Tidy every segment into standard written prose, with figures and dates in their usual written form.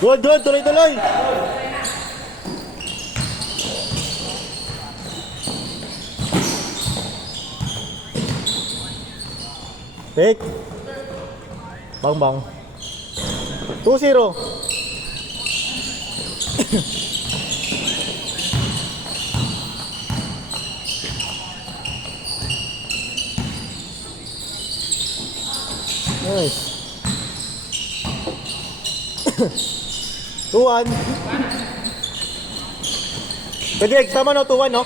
Good, good. Tuloy-tuloy. Take. Bang, bang. 2-0. Nice. 2-1. Pwede, tama no? 2-1 no?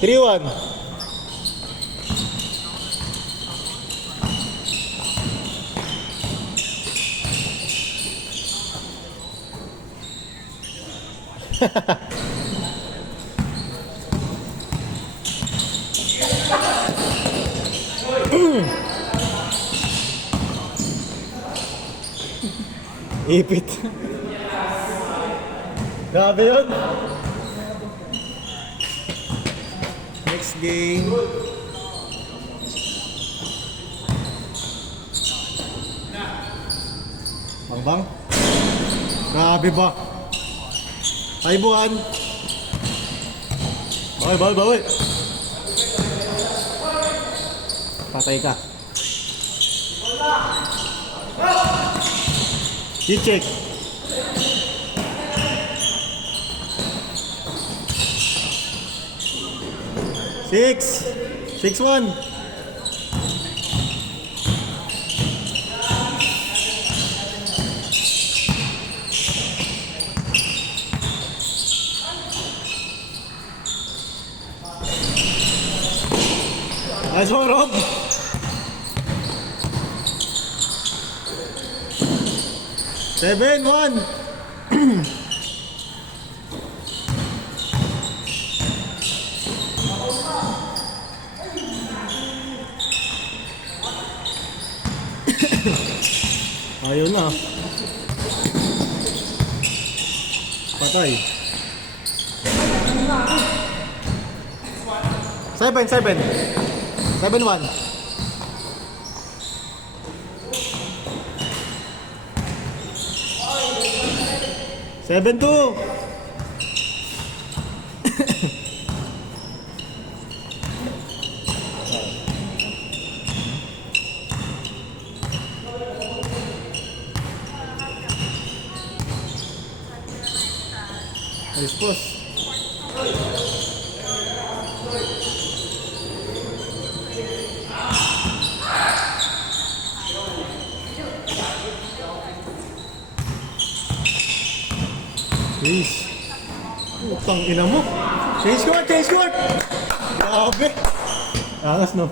3-1. Ipit. Grabe yun. Next game. Bang bang. Grabe ba? Taibuan. Bawal, bawal, bawal. Patay ka. Check. Six. 6-1. Nice one, Rob. Seven, 1. Ayun na. Patay. 7-1. 7-2. Ayos boss. Please. Utang ina mo. Change court. Grabe. Angas no.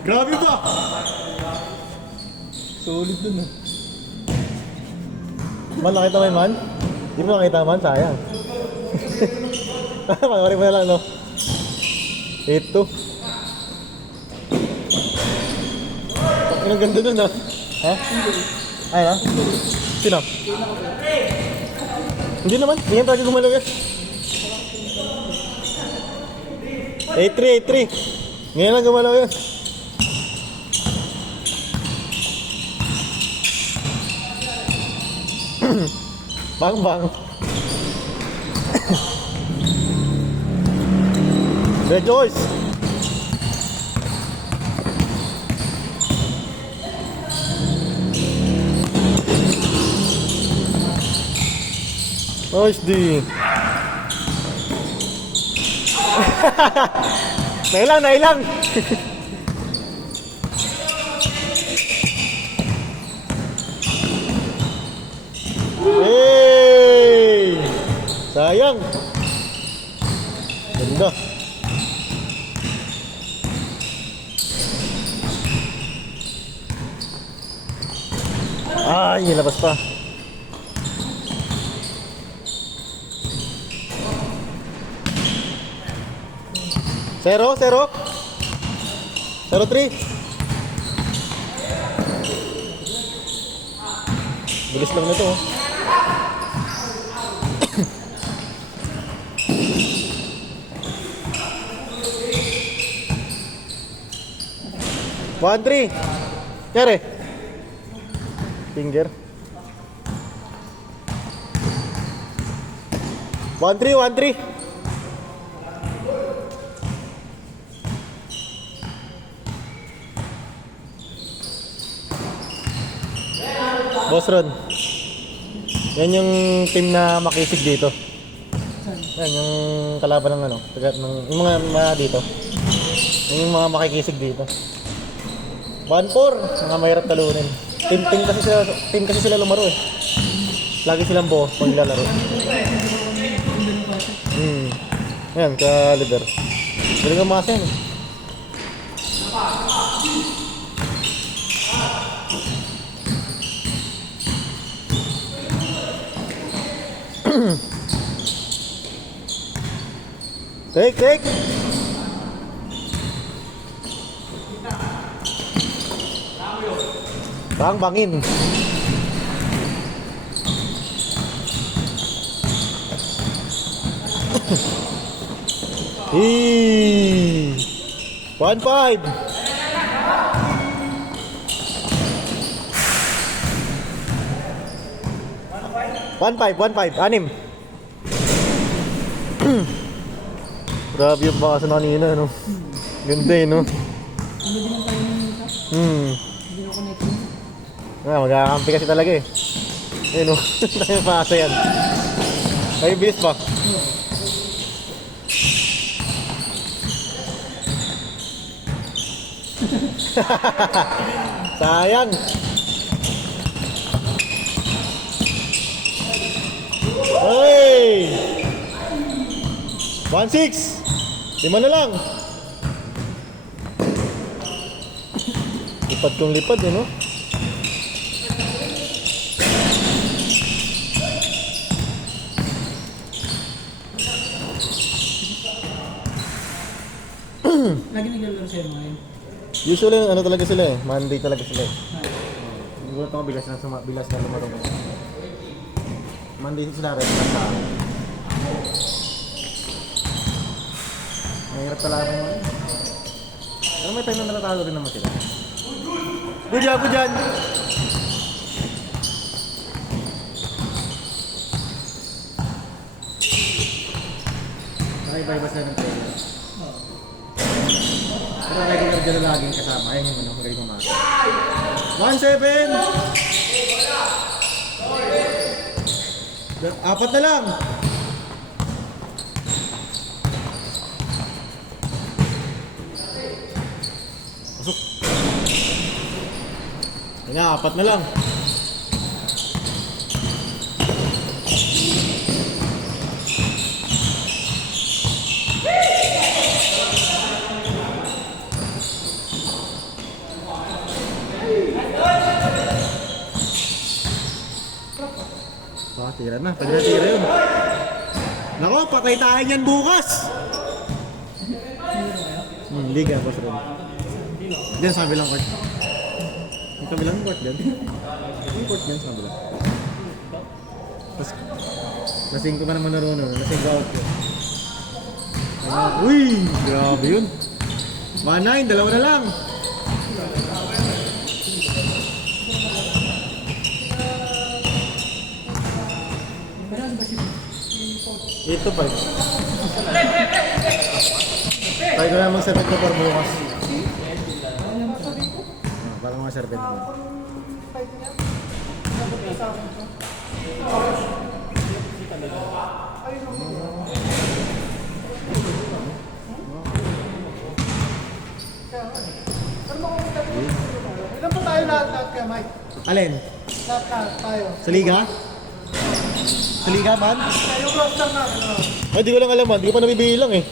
Grabe ba? Solid dun Man, nakita mo yung man? Di mo nakita man, sayang. Panoorin mo na lang no. 8-2. Ang ganda dun ha. Ay ha? Sino? Hindi naman, hindi yan tayo gumalaw yan. 8-3. Ngayon lang gumalaw yan. Bang bang. Red Joyce. Nice D. Nailang. Hey! Sayang. Ganda. Ay, nilabas pa. Zero, 0-3. Bilis lang na ito. 1-3. Kere. Finger. 1-3, 1-3. Boss Ron. Yan yung team na makisig dito. Yan yung kalaban ng ano, yung mga dito. Yan yung mga makikisig dito. 1-4, mga mahirap talunin. Team kasi sila lumaro eh. Lagi silang buo pag nilalaro. Yan, ka-leader. Galing ang masa yan eh. Take. Bangin. Eee. 1-5. 1-5, 6. Grabe yung baka sa nanina, no? Ganda eh, no? Magkakampi kasi talaga eh. Ayun, no? Tayo paasa yan. Ay, bilis pa. Sayang. Hey! 1-6. 5 na lang. Lipad kong lipad eh, no? Lagi naglalaro sa'yo ngayon. Usually, ano talaga sila eh. Monday talaga sila eh. Siguro ito bilas na lumaro mo. Monday sila rin sa akin. Mahirap talaga mo eh. Pero may time na natatalo rin naman sila. Good job, good job! Nakaiba-iba sila ng player. Pero regular dyan na laging kasama. Ayun yung manang rin umasa. 1-7! 4 na lang! Pasok! Ayun nga, 4 na lang. Tira na, pwede na tira yun. Nako, patay tayo yan bukas! Liga, boss rin. Diyan sa kabilang court. Yung kabilang court dyan. Yung court dyan sa kabilang. Tapos, lasing ko pa naman naroon. Lasing ko out yun. Uy! Grabe yun. 1-9, 2 na lang. Ito pa. Try ko na mag-serpent ko for bukas. Para mag-serpent ko. Ilan po tayo lahat kaya, Mike? Alin? Lahat tayo. Sa liga? Sa liga man? Tayo roster na. Ay, di ko lang alam man. Di ko pa nabibilang eh.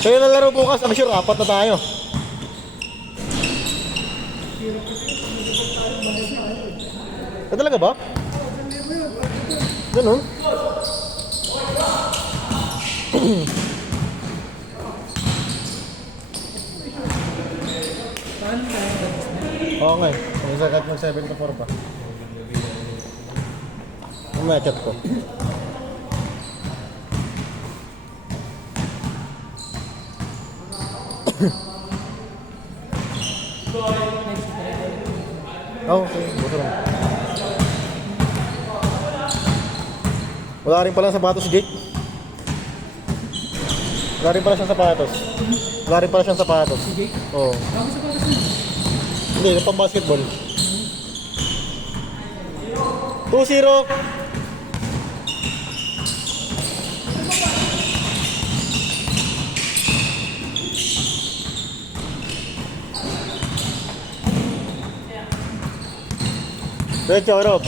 Kaya nalaro bukas, ang sure, 4 na tayo. Talaga ba? Ganun? Oo nga eh. Mag 7 to 4 pa. May chat ko. Oh, okay. Boss Ron. Wala rin pala sapatos si Jake. Wala rin pala siyang sapatos. Wala rin pala siyang sapatos. Si Jake? Oo. Bago sa pagkakas mo. Hindi, yung pang basketball. 2-0. Diretso, Rob.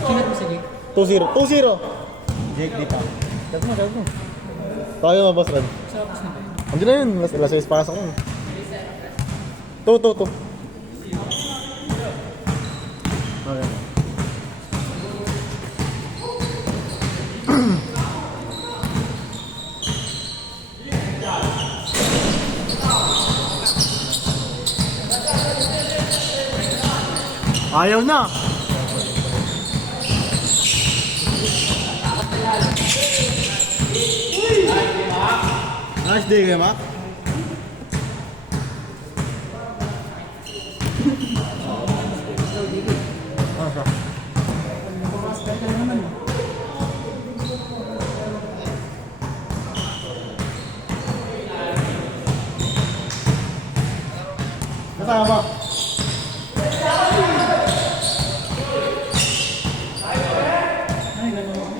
Sinat mo si Jake? 2-0. 2-0. Jake, di pa. Gagawin mo, gagawin mo. Tayo mo, boss Ron. Sa oras na ba yun? Andiyan na yun. Last 6 pasok yun. 2. Okay. Ayaw na. Nice day kayo, Mac. Kasama. Ay, gano'n.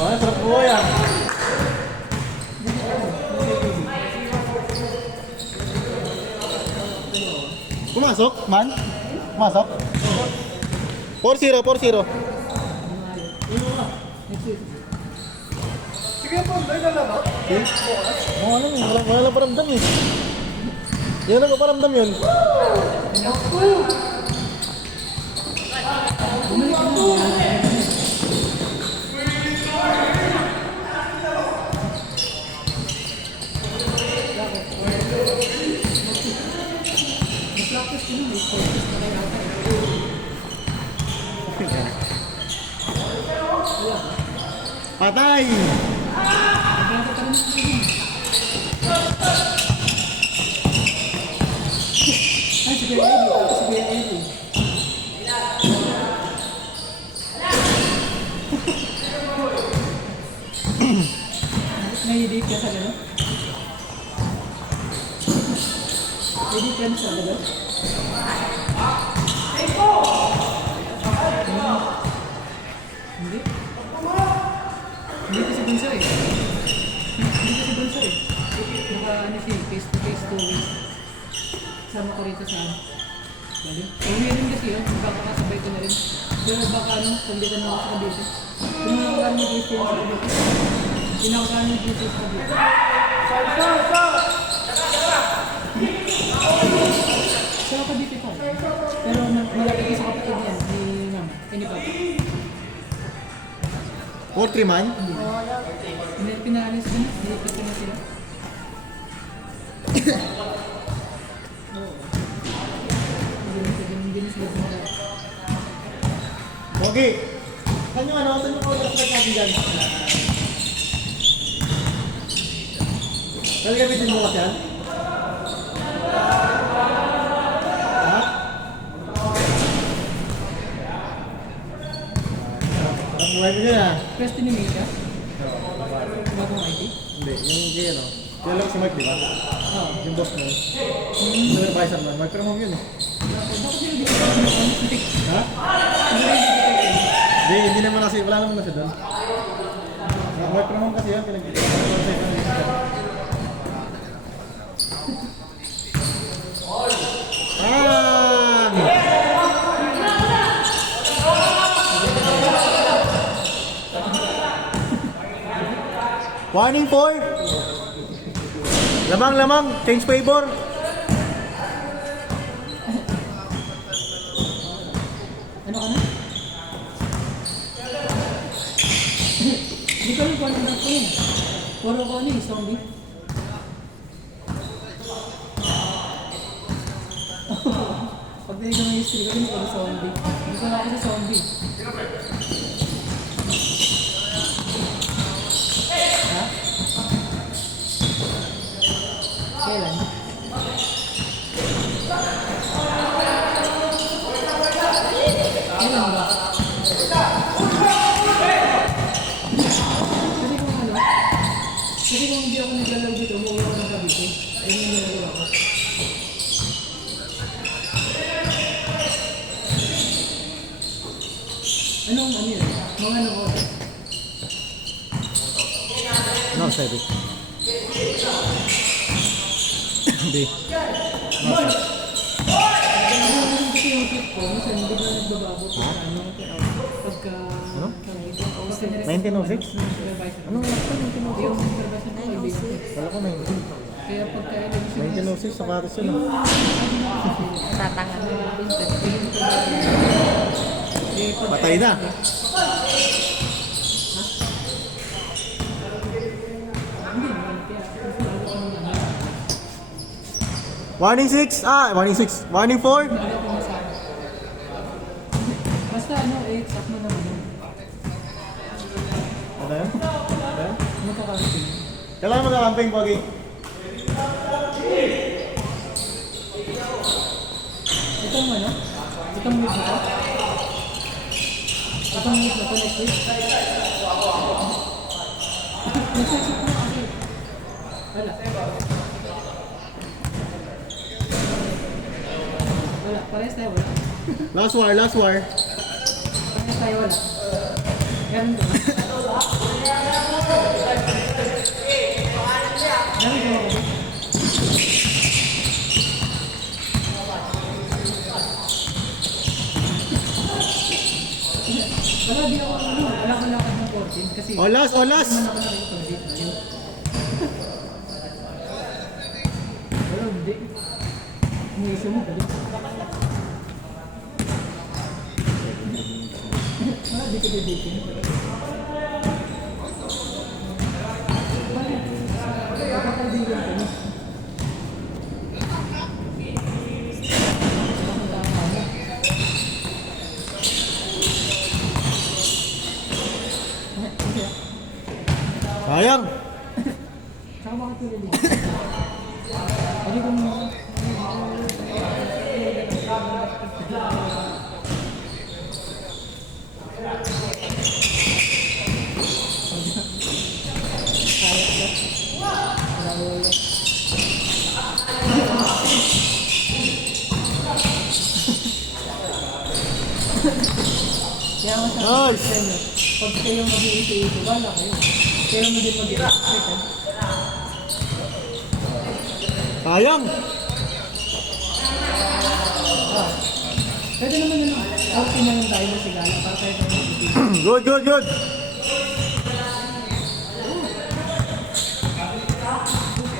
Oh, sarap po yan. Pumasok, man? Pumasok? 4-0, 4-0. Sige po, tayo na laba. Oo, ano yun? Wala lang paramdam eh. Yan ang paramdam yun. Practice ko nun, may practice na kayo ata eh. Patay! Nagkakata ka naman kasi yun. Ay, si Kuya Eddie. Si Kuya Eddie. Nahihidip ka sa gano'n? Nahihidip ka na sa gano'n? Hindi. Hindi kasi bunso eh. Hindi kasi bunso eh. Naka ano siya, face to face, 2 ways. Sama ko rito sa ano. Bali. Eh, meron kasi yun, magkakasabay ko na rin. Pero baka ano, pagditan na ako sa kabete. Kung nakakaroon ng face to face sa kabete. Pinakaroon ng face to face sa kabete. Sa kabete pa. Pero malapit ko sa kapatid niya, ni mama, ni papa. 4-3 man? Hindi, pinaalis ko na. Nilipit ko na sila. Oo. Hindi na sila bumalik. Okay. Saan yung ano? Saan yung order sa natin dyan? Gagamitin mo kasi yan? Ha? Parang buhay mo dyan ah. Pwesto ni Mika? Bagong ID? Hindi, yung kay ano. Kaya lang si Mike, di ba? Oo. Yung boss mo. Supervisor mo. Mike, pero mo yun eh. Bakit nila di ko pa ano? Ha? Hindi rin dito kayo. Hindi naman kasi, wala naman na siya doon. Mike, pero mo kasi yan. Pinagkita. Warning 4. Lamang, change favor. Ano ka na? Hindi ko alam kung anong dapat ko yun. Puro ko ano eh, zombie. Pag ka may history ko, hindi ko sa zombie. Hindi ko na ako sa zombie. Ha? Kailan? Kailan ba? Kasi kung hindi ako naglalaro dito, umuwi ako ng Cavite. Ayun yung ginagawa ko. Anong ano yun? Mga ano ko? No, steady. Hindi. No, steady. Kasi yung tip ko, minsan hindi na nagbabago ko sa ano. Pagka... Ano? 1906? 1906? Anong oras pa? 1906? Yung supervisor ko, kaibigan ko. Wala ko 19. Kaya pagka election, 1906, sapatos yun ah. Tatangan. Patay na. Warning 6! Ah, warning 6. Warning 4. basta ano, exact mo naman yun. Ano yan? Ano yan? Magkakaroon. Kailangan magkakamping, Pogi. Itong ano? Itong week na to? Itong week na to next week? Next week na kasi. Wala. Wala. Parehas tayo wala. Last war, last war. Parehas tayo wala. Ganun ba? Ganun ba ako? Wala di ako ano, wala ko lakad ng 14 kasi Olas, olas! wala ko nakikita dito. Wala, hindi. Umiisa mo, galit. Wala, di ka didikin. Bakit? Kapakaibigan ka niya. Sayang! Saka makatulog din. Hindi kung... Kaya nga sabi Nice! sa inyo, pag kayo mag-iisi-isi, wala kayo. Kaya mo din mag-iisi. Sayang! Pwede naman yun. Okay na yung tayo na sigala para tayo na mag-iisi. Good, good, good!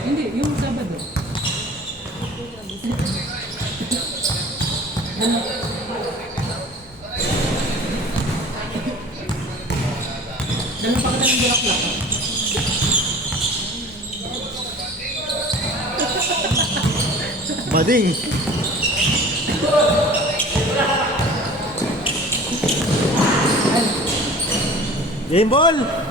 Hindi, yung Sabado. Ano? Ganun pa ka ng bulaklak. Bading! Game ball!